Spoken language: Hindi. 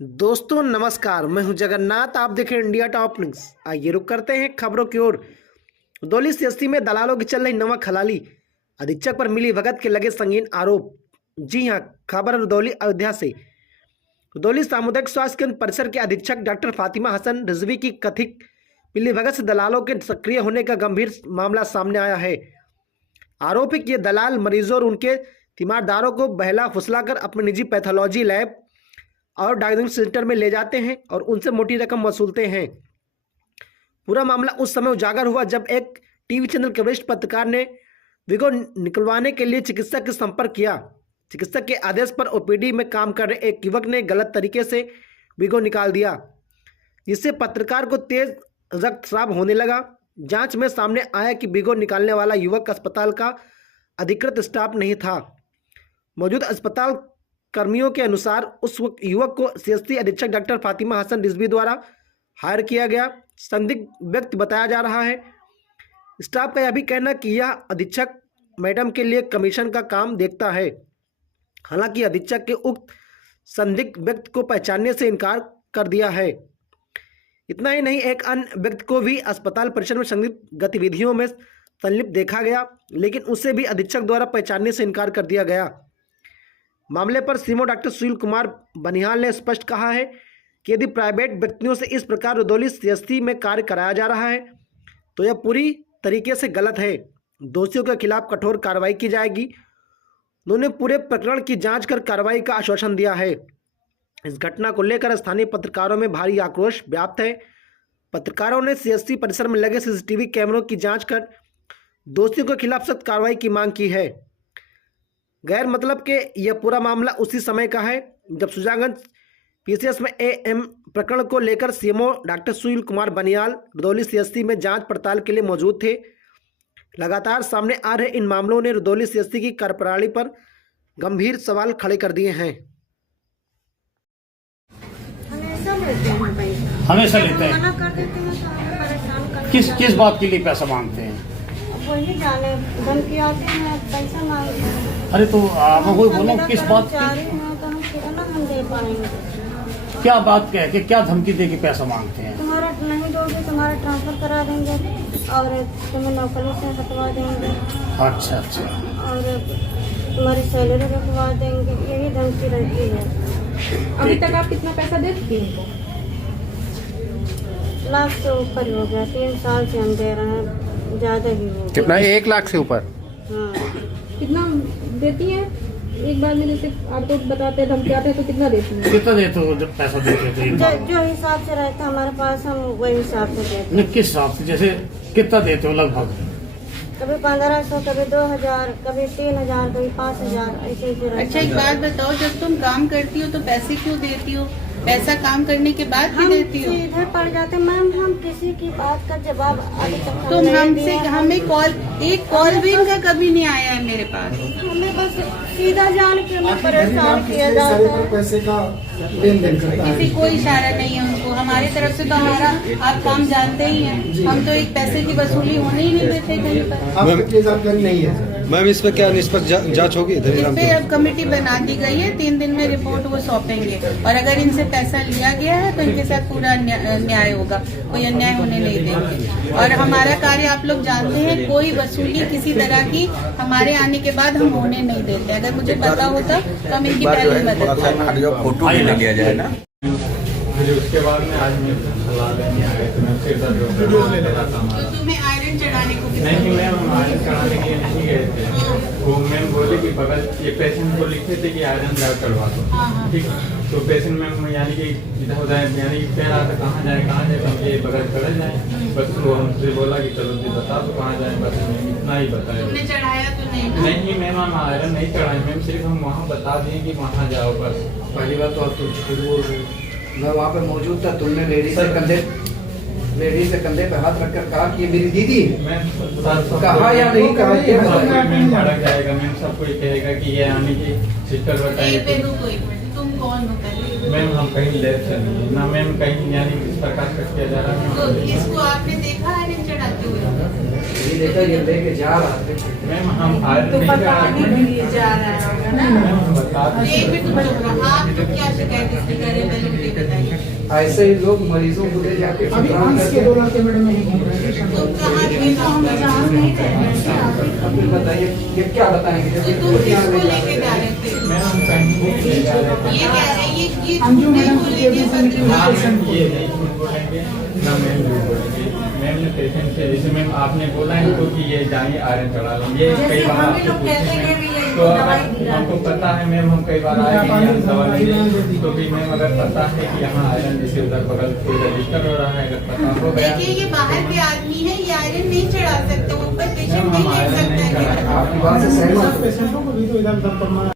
दोस्तों नमस्कार, मैं हूं जगन्नाथ। आप देखें इंडिया टॉप न्यूज। आइए रुक करते हैं खबरों की ओर। रुदौली सीएससी में दलालों की चल रही नमक हलाली, अधीक्षक पर मिली भगत के लगे संगीन आरोप। जी हां, खबर है रुदौली अयोध्या से। रुदौली सामुदायिक स्वास्थ्य केंद्र परिसर के अधीक्षक डॉक्टर फातिमा हसन रिजवी की कथित मिलीभगत से दलालों के सक्रिय होने का गंभीर मामला सामने आया है। आरोप है कि ये दलाल मरीजों और उनके तीमारदारों को बहला फुसलाकर अपने निजी पैथोलॉजी लैब और डायग्नोस्टिक सेंटर में ले जाते हैं और उनसे मोटी रकम वसूलते हैं। पूरा मामला उस समय उजागर हुआ जब एक टीवी चैनल के वरिष्ठ पत्रकार ने विगो निकलवाने के लिए चिकित्सक के संपर्क किया। चिकित्सक के आदेश पर ओपीडी में काम कर रहे एक युवक ने गलत तरीके से विगो निकाल दिया, जिससे पत्रकार को तेज रक्तस्राव होने लगा। जांच में सामने आया कि विगो निकालने वाला युवक अस्पताल का अधिकृत स्टाफ नहीं था। मौजूद अस्पताल कर्मियों के अनुसार उस युवक को सीएससी अधीक्षक डॉक्टर फातिमा हसन रिजवी द्वारा हायर किया गया संदिग्ध व्यक्ति बताया जा रहा है। स्टाफ का यह भी कहना कि यह अधीक्षक मैडम के लिए कमीशन का काम देखता है। हालांकि अधीक्षक के उक्त संदिग्ध व्यक्ति को पहचानने से इनकार कर दिया है। इतना ही नहीं, एक अन्य व्यक्ति को भी अस्पताल परिसर में संदिग्ध गतिविधियों में संलिप्त देखा गया, लेकिन उसे भी अधीक्षक द्वारा पहचानने से इनकार कर दिया गया। मामले पर सीएमओ डॉक्टर सुशील कुमार बनिहाल ने स्पष्ट कहा है कि यदि प्राइवेट व्यक्तियों से इस प्रकार रुदौली सीएससी में कार्य कराया जा रहा है तो यह पूरी तरीके से गलत है। दोषियों के खिलाफ कठोर कार्रवाई की जाएगी। उन्होंने पूरे प्रकरण की जांच कर कार्रवाई का आश्वासन दिया है। इस घटना को लेकर स्थानीय पत्रकारों में भारी आक्रोश व्याप्त है। पत्रकारों ने सीएससी परिसर में लगे सीसीटीवी कैमरों की जाँच कर दोषियों के खिलाफ सख्त कार्रवाई की मांग की है। गैर मतलब के यह पूरा मामला उसी समय का है जब सुजानगंज पीसीएस में एएम प्रकरण को लेकर CMO doctor Sushil Kumar Banihal Rudauli CSC में जांच पड़ताल के लिए मौजूद थे। लगातार सामने आ रहे इन मामलों ने रुदौली सीएससी की कार्यप्रणाली पर गंभीर सवाल खड़े कर दिए हैं। हमेशा लेते हैं। किस बात के लिए पैसा मांगते हैं? वही जाने धमकी आते हैं, पैसा मांगते हैं। अरे तो मैं वही बोला किस बात की? तो हम कितना हम दे पाएंगे? क्या बात कह के क्या धमकी दे के पैसा मांगते हैं? तुम्हारा नहीं दोगे तुम्हारा ट्रांसफर करा देंगे और तुम्हें नौकरी से हटवा देंगे। अच्छा। और तुम्हारी सैलरी रखवा देंगे, यही धमकी रहती है। अभी तक आप कितना पैसा दे चुके हैं इनको? लाख से ऊपर हो गया, 3 साल से हम दे रहे हैं, ज्यादा ही हो कितना? 1 लाख से ऊपर। हाँ। कितना देती हैं एक बार में? जैसे आपको बताते हैं धमकी आते हैं तो कितना देती हैं? कितना देते हो जब पैसा देते हो? जो हिसाब से रहता है हमारे पास, हम वही हिसाब से देते हैं। किस हिसाब से? जैसे कितना देते हो लगभग? कभी 1500, कभी 2000, कभी 3000, कभी 5000, ऐसे रहता है। अच्छा, एक बात बताओ, जब तुम काम करती हो तो पैसे क्यों देती हो? पैसा काम करने के बाद भी देती हो? सीधे पड़ जाते मैम, हम किसी की बात का जवाब अभी तक तुम हमसे हमें एक कॉल भी इनका कभी नहीं आया है मेरे पास। हमें बस सीधा जान के हमें परेशान किया जाता है। पैसे का लेन देन करता है। किसी कोई इशारा नहीं है उनको। हमारी तरफ से तो हमारा आप काम जानते ही हैं। हम तो एक पैसे की वसूली होने ही नहीं देते कहीं पर। आपकी जानकारी नहीं है मैम, इस पर क्या निष्पक्ष जांच होगी? इस पे अब कमेटी बना दी गई है, 3 दिन में रिपोर्ट वो सौंपेंगे और अगर इनसे पैसा लिया गया है तो इनके साथ पूरा न्याय होगा, कोई अन्याय होने नहीं देंगे। और हमारा कार्य आप लोग जानते हैं, कोई वसूली किसी तरह की हमारे आने के बाद हम होने नहीं देते। अगर मुझे पता होता तो हम इनकी पहले मदद फोटो ले लिया जाए ना। फिर उसके बाद में आज मैं सलाह लेने आ गए तो मैं सिर दर्द तो तुम्हें आयरन चढ़ाने को भी नहीं मैम, हम आयरन चढ़ाने के लिए नहीं गए थे। वो मैम बोले कि बगल ये पेशेंट को लिखे थे कि आयरन जाकर करवा दो। ठीक है, तो पेशेंट मैम यानी कि इधर उधर यानी कि कह रहा था कहाँ जाए तो हम ये बगल चढ़े जाए। बस वो हमसे बोला कि चलो जी बता दो कहाँ जाए, बस इतना ही बताया। तुमने चढ़ाया तो नहीं मैम, हम आयरन नहीं चढ़ाए मैम, सिर्फ हम वहाँ बता दिए कि वहाँ जाओ बस। पहली बात तो आप झूठ बोल रहे हो। मैं वहाँ पे मौजूद था, तुमने लेडी से कंधे पे हाथ रखकर कहा कि ये मेरी दीदी है। कहा या नहीं कहा? मैम भड़क जाएगा मैम, सब कोई कहेगा कि ये आने की सिस्टर बताइए। तुम कौन हो पहले? मैम हम कहीं ले चलिए ना मैम, कहीं यानी किस प्रकार का किया जा रहा तो है। इसको आपने देखा आयरन चढ़ाते हुए? ये देखा, ये लेके जा रहा था। मैम हम आयरन तो नहीं बताने चढ़ाए। के लिए जा रहा है ना? मैम हम बता एक मिनट, आप तो क्या शिकायत इसकी करें? ऐसे ही लोग मरीजों को ले जाके तो कहाँ ये तो हम जहाँ नहीं रह रहे थे अब फिर बताइए ये क्या बताएंगे जब तो तुम किसको लेके जा रहे थे? मैम हम कहीं घूमने जा रहे थे। ये कह रहे हैं ये झूठ नहीं बोलेंगे सच ना बोलेंगे। मैम ये नहीं झूठ बोलेंगे ना मैम झूठ बोलेंगे। मैम ने पेशेंट से जैसे मैम आपने बोला इनको कि ये जाइए आयरन चढ़ा लो ये कई बार आपसे पूछते हैं तो अगर हमको पता है मैम हम कई बार आए कि हम दवा लेंगे तो भी मैम अगर पता है कि यहाँ आयरन जैसे उधर बगल कोई रजिस्टर हो रहा है अगर पता हो गया देखिए ये बाहर के आदमी है ये आयरन नहीं चढ़ा सकते ऊपर पेशेंट मैम नहीं हम ले आयरन नहीं सकते चढ़ाए आपकी बात से सहमत हूं।